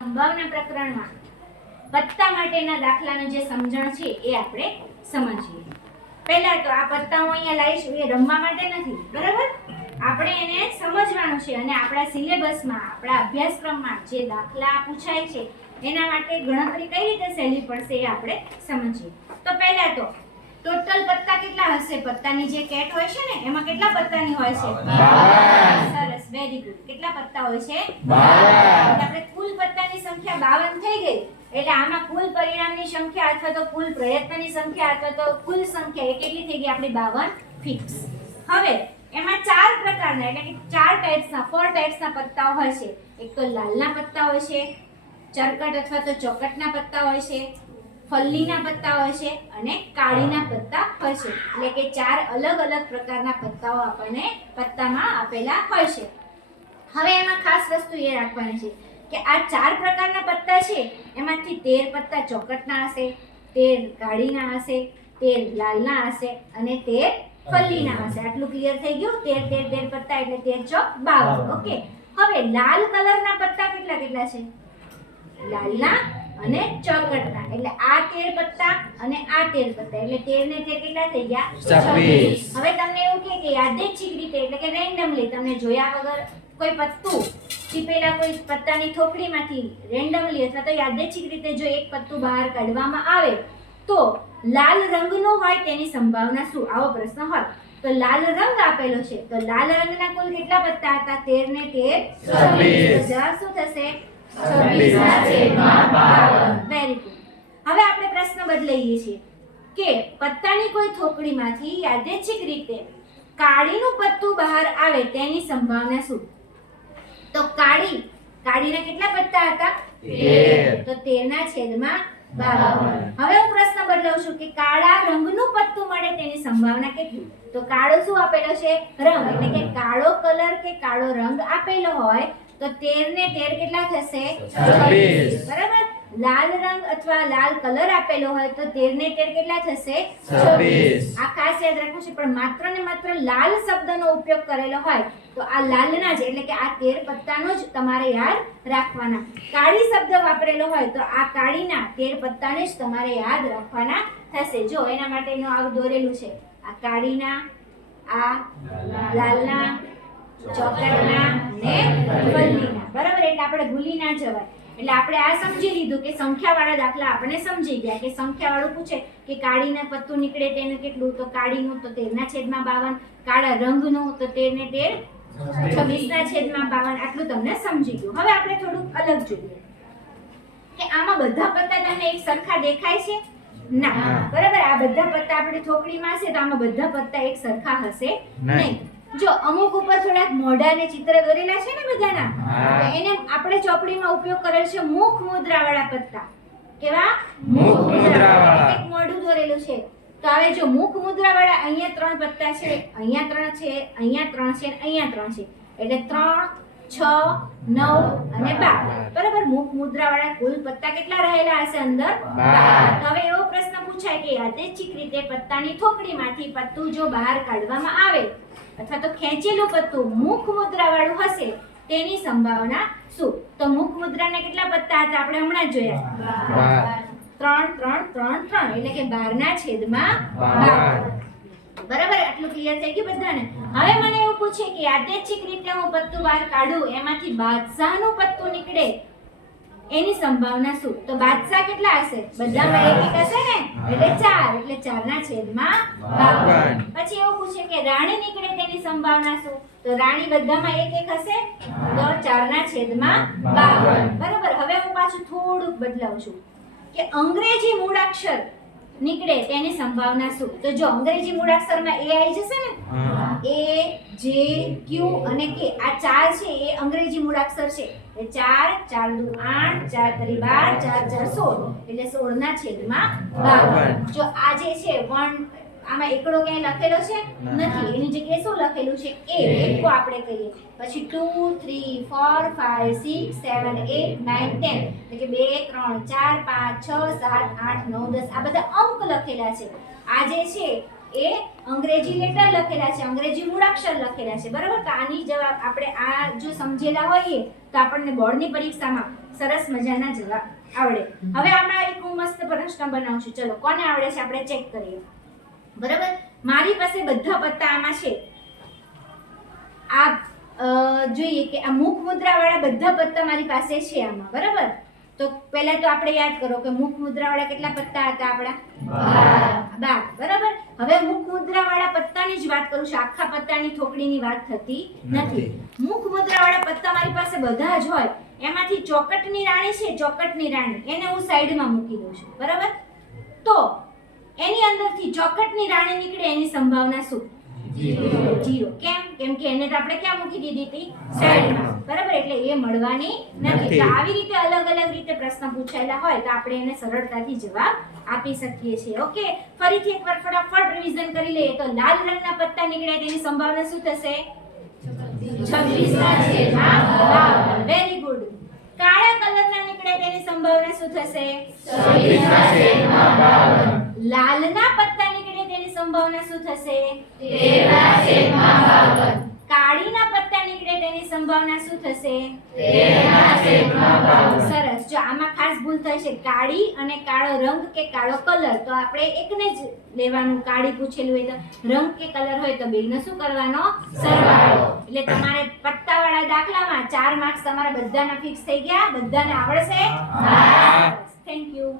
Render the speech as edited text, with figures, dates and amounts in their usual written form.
સંભાવના પ્રકરણમાં પત્તા માટેના દાખલાની જે સમજણ છે એ આપણે સમજીએ. પહેલા તો આ પત્તાઓ અહીંયા લાવીશું એ રમવા માટે નથી, બરાબર? આપણે એને સમજવાનું છે અને આપણા સિલેબસમાં આપણા અભ્યાસક્રમમાં જે દાખલા પૂછાય છે એના માટે ગણતરી કઈ રીતે સહેલી પડશે એ આપણે સમજીએ. તો પહેલા તો ટોટલ પત્તા કેટલા હશે? પત્તાની જે કેટ હોય છે ને એમાં કેટલા પત્તાની હોય છે? 52. સરસ, વેરી ગુડ. કેટલા પત્તા હોય છે? 52. આપણે કુલ પત્તાની સંખ્યા 52 થઈ ગઈ. એટલે આમાં કુલ પરિણામની સંખ્યા અથવા તો કુલ પ્રયત્નની સંખ્યા અથવા તો કુલ સંખ્યા એ કેટલી થઈ ગઈ? આપણી 52 ફિક્સ. હવે એમાં ચાર પ્રકારના એટલે કે ચાર ટાઈપ્સના 4 ટાઈપ્સના પત્તાઓ હોય છે. એક તો લાલના પત્તા હોય છે, ચરકટ અથવા તો ચોકટના પત્તા હોય છે, ફલ્લીના પત્તા હોય છે અને કાળીના પત્તા હોય છે. એટલે કે ચાર અલગ અલગ પ્રકારના પત્તાઓ આપણને પત્તામાં આપેલા હોય છે. હવે એમાં ખાસ વસ્તુ એ રાખવાની છે કે આ ચાર પ્રકારના પત્તા છે એમાંથી 13 પત્તા ચોકટના હશે, 13 કાળીના હશે, 13 લાલના હશે અને 13 ફલ્લીના હશે. આટલું ક્લિયર થઈ ગયું? 13 પત્તા એટલે 13 ચોક 52. ઓકે. હવે લાલ કલરના પત્તા કેટલા કેટલા છે? લાલના અને ચોકટના. એટલે આ 13 પત્તા અને આ 13 પત્તા એટલે 13 ને 13 કેટલા થઈ ગયા? 26. હવે તમને એવું કે યાદચ્છિક રીતે એટલે કે રેન્ડમલી તમને જોયા વગર કોઈ પત્તું ચીપેલા કોઈ પત્તાની થોકડીમાંથી રેન્ડમલી અથવા તો યાદચ્છિક રીતે જો એક પત્તું બહાર કાઢવામાં આવે તો લાલ રંગનો હોય તેની સંભાવના શું? આવો પ્રશ્ન હોય તો લાલ રંગ આપેલો છે તો લાલ રંગના કુલ કેટલા પત્તા હતા? 13 ને 13 26. જવાબ શું થશે? 26/52. Very good. હવે આપણે પ્રશ્ન બદલાઈએ છીએ કે પત્તાની કોઈ થોકડીમાંથી યાદચ્છિક રીતે કાળીનું પત્તું બહાર આવે તેની સંભાવના શું? તો કાળીના કેટલા પત્તા હતા? 13. તો 13/52. હવે હું પ્રશ્ન બદલાવું છું કે કાળા રંગનું પત્તું મળે તેની સંભાવના કેટલી? તો કાળો શું આપેલો છે? રંગ. એટલે કે કાળો કલર કે કાળો રંગ આપેલો હોય તો 13 ને 13 કેટલા થશે? 26. બરાબર. લાલ રંગ અથવા લાલ કલર આપેલો હોય તો 13 ને 13 કેટલા થશે? 26. આ ખાસ યાદ રાખવું છે. પણ માત્ર ને માત્ર લાલ શબ્દનો ઉપયોગ કરેલો હોય તો આ લાલના જ એટલે કે આ 13 પત્તાનો જ તમારે યાદ રાખવાના. કાળી શબ્દ વાપરેલો હોય તો આ કાળીના 13 પત્તાને જ તમારે યાદ રાખવાના થશે. જો એના માટેનું આવું દોરેલું છે. આ કાળીના, આ લાલના, ચોકટના ને ફલ્લીના. બરાબર. એટલે આપણે ભૂલી ના જવાય. એટલે આપણે આ સમજી લીધું કે સંખ્યાવાળા દાખલા આપણે સમજી ગયા કે સંખ્યાવાળું પૂછે કે કાળીના પત્તું નીકળે તેનું કેટલું? તો કાળીનું તો 13/52, કાળા રંગનું તો 13 ને 13 26/52. આટલું તમને સમજી ગયું. હવે આપણે થોડુંક અલગ જોઈએ કે આમાં બધા પત્તા તમને એક સરખા દેખાય છે? ના. બરાબર. આ બધા પત્તા આપણી થોકડીમાં હશે તો આમાં બધા પત્તા એક સરખા હશે નહીં. જો અમુક ઉપર થોડાક મોઢા ને ચિત્ર દોરેલા છે ને બધાના તો એને આપણે ચોપડીમાં ઉપયોગ કરેલ છે મુખ મુદ્રા વાળા પત્તા. કેવા? મુખ મુદ્રા વાળા. એક મોઢું દોરેલું છે તો હવે જો મુખ મુદ્રા વાળા અહીંયા 3 પત્તા છે, અહીંયા 3 છે, અહીંયા 3 છે, અહીંયા 3 છે. એટલે 3, 6, 9 અને 12. બરાબર. મુખ મુદ્રા વાળા કુલ પત્તા કેટલા રહેલા હશે અંદર? 12. તો હવે એવો પ્રશ્ન પૂછાય કે યાદચ્છિક રીતે પત્તાની થોકડીમાંથી પત્તું જો બહાર કાઢવામાં આવે અથવા તો ખેંચેલું પત્તું મુખ મુદ્રા વાળું હશે તેની સંભાવના શું? તો મુખ મુદ્રાના કેટલા પત્તા હતા? આપણે હમણાં જ જોયા 3, 3, 3, 3 એટલે કે 12/12. બરાબર. આટલું ક્લિયર થઈ ગયું બધાને? હવે મને એવું પૂછે કે યાદચ્છિક રીતે હું પત્તું બહાર કાઢું એમાંથી બાદશાહનું પત્તું નીકળે એની સંભાવના શું? તો બાદશાહ કેટલા હશે? બધામાં એક એક હશે ને એટલે 4 એટલે 4/52. પછી એવું પૂછે કે રાણી નીકળે તેની સંભાવના શું? તો રાણી બધામાં એક એક હશે તો 4/52. બરાબર. હવે હું પાછું થોડુંક બદલાવું છું કે અંગ્રેજી મૂળાક્ષર નીકળે તેની સંભાવના શું? તો જો અંગ્રેજી મૂળાક્ષરમાં એ આવી જશે ને A, J, Q અને K આ 4 છે એ અંગ્રેજી મૂળાક્ષર છે. એ 4, 4 દુ 8, 4 તરી 12, 4 4 16 એટલે 16/52. જો આ જે છે 1 આમાં એકડો ક્યાંય લખેલો છે નથી. એની જગ્યાએ શું લખેલું છે? A. એકકો આપણે કહીએ. પછી 2, 3, 4, 5, 6, 7, 8, 9, 10 એટલે કે 2, 3, 4, 5, 6, 7, 8, 9, 10 આ બધા અંક લખેલા છે. આ જે છે એ અંગ્રેજી લેટર લખેલા છે, અંગ્રેજી મૂળાક્ષર લખેલા છે. બરાબર. તો આની જવાબ આપણે આ જો સમજેલા હોઈએ તો આપણને બોર્ડની પરીક્ષામાં સરસ મજાના જવાબ આવડે. હવે આમાં એક હું મસ્ત પ્રશ્ન બનાવું છું. ચલો કોને આવડે છે આપણે ચેક કરીએ. બરાબર, મારી પાસે બધા પત્તા આમાં છે. આ જોઈએ કે આ મુખ મુદ્રા વાળા બધા પત્તા મારી પાસે છે આમાં. બરાબર, તો પહેલા તો આપણે યાદ કરો કે મુખ મુદ્રા વાળા કેટલા પત્તા હતા આપણા? 12. બરાબર, હવે મુખ મુદ્રા વાળા પત્તાની જ વાત કરું છું, આખા પત્તાની થોકડીની વાત થતી નથી. મુખ મુદ્રા વાળા પત્તા મારી પાસે બધા જ હોય, એમાંથી ચોકટની રાણી છે, ચોકટની રાણી એને હું સાઈડમાં મૂકી દઉં છું. બરાબર, તો એની અંદરથી ચોકટની રાણી નીકળે એની સંભાવના શું? 0. કેમ? કેમ કે એને તો આપણે ક્યાં મૂકી દીધી હતી? સાઈડમાં. બરાબર, એટલે એ મળવાની નથી. તો આવી રીતે અલગ અલગ રીતે પ્રશ્ન પૂછાયેલા હોય તો આપણે એને સરળતાથી જવાબ આપી શકીએ છીએ. ઓકે, ફરીથી એકવાર ફટાફટ રિવિઝન કરી લઈએ. તો લાલ રંગના પત્તા નીકળે તેની સંભાવના શું થશે? 26/52. Very good. કાળા કલરના નીકળે તેની સંભાવના શું થશે? 26/52. લાલના પત્તા નીકળે તેની સંભાવના શું થશે? 13/52. કાળીના પત્તા નીકળે તેની સંભાવના શું થશે? 13/52. સરસ. જો આમાં ખાસ ભૂલ થઈ છે, કાળી અને કાળો રંગ કે કાળો કલર, તો આપણે એકને જ લેવાનું. કાળી પૂછેલું હોય તો રંગ કે કલર હોય તો બેયનો શું કરવાનો? સરવાળો. એટલે તમારે પત્તાવાળા દાખલામાં 4 માર્ક્સ તમારા બધાના ફિક્સ થઈ ગયા. બધાને આવડશે? Thank you.